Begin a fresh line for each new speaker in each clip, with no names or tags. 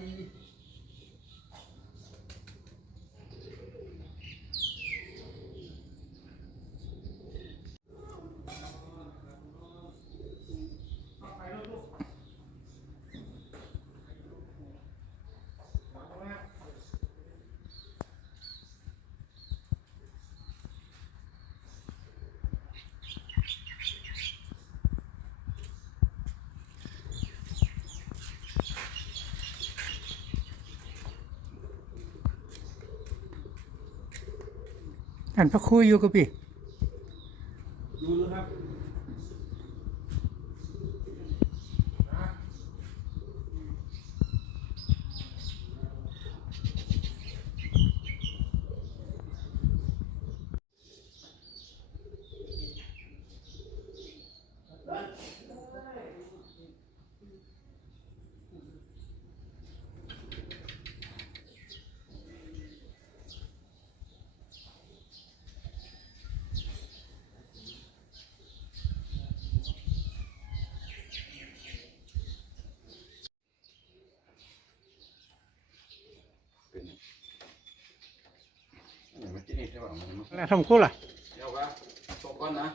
ท่านพระคุยอยู่กับพี่
ดูเลยครับ
อันนี้มันจะเอ็ดใช่ป่ะมันมัน
แล้ว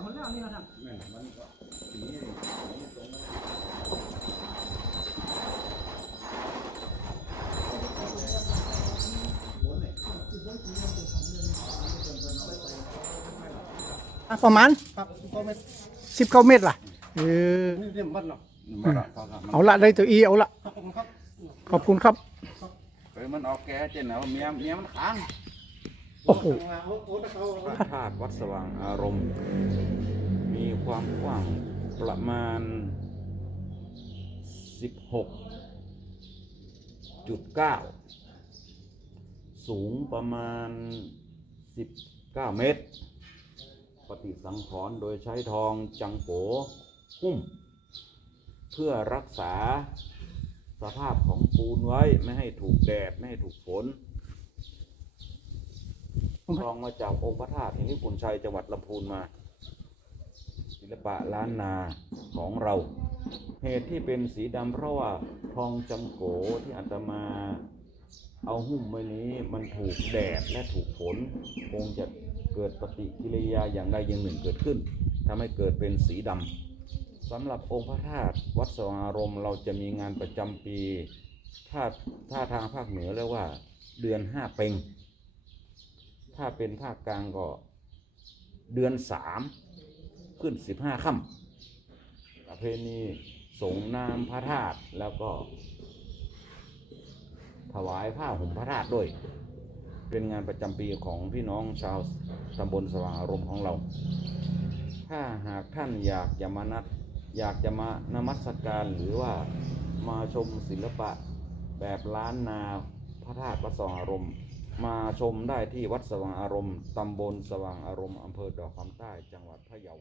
เป็
นกี่กำลังแล้วคนแล้วนี่นะท่าน
แม่นมันก็ทีนี้ตรงนั้น
ประมาณ
ครับก็ไม่
สิบเก้าเมตรล่ะเออ
นี่เรียมบัดเนาะ
มาละพอละมัน
เอาละได้ตัวอีเอาละ
ขอบคุณครับ
ขอบคุณครับ
เฮ้ยมันออกแก่เจนนะว่าเมียเมียมันค้าง
โอ้โห
พระธาตุวัดสว่างอารมณ์ มีความกว้างประมาณ 16.9 สูงประมาณ 19 เมตร ปฏิสังขรณ์โดยใช้ทองจังโปหุ้ม เพื่อรักษาสภาพของปูนไว้ไม่ให้ถูกแดด ไม่ให้ถูกฝน ทองมาจากองค์พระธาตุแห่งนิพุนชัยจังหวัดลำพูนมา ศิลปะล้านนาของเรา เหตุที่เป็นสีดำเพราะว่าทองจังโกที่อาตมาเอาหุ้มไว้นี้มันถูกแดดและถูกฝนคงจะเกิดปฏิกิริยาอย่างใดอย่างหนึ่งเกิดขึ้นทำให้เกิดเป็นสีดำสำหรับองค์พระธาตุวัดสว่างอารมณ์เราจะมีงานประจำปีถ้าถ้าทางภาคเหนือเรียกว่าเดือนห้าเปง ถ้าเป็นภาคกลางก็เดือนสามขึ้นสิบห้าค่ำประเพณีสงน้ำพระธาตุแล้วก็ ถวายผ้าห่มพระธาตุด้วย เป็นงานประจำปีของพี่น้องชาวตำบลสว่างอารมณ์ของเรา ถ้าหากท่านอยากจะมานัดอยากจะมานมัสการหรือว่ามาชมศิลปะแบบล้านนาพระธาตุวัดสว่างอารมณ์ มาชมได้ที่วัดสว่างอารมณ์ ตำบลสว่างอารมณ์ อำเภอดอกคำใต้ จังหวัดพะเยา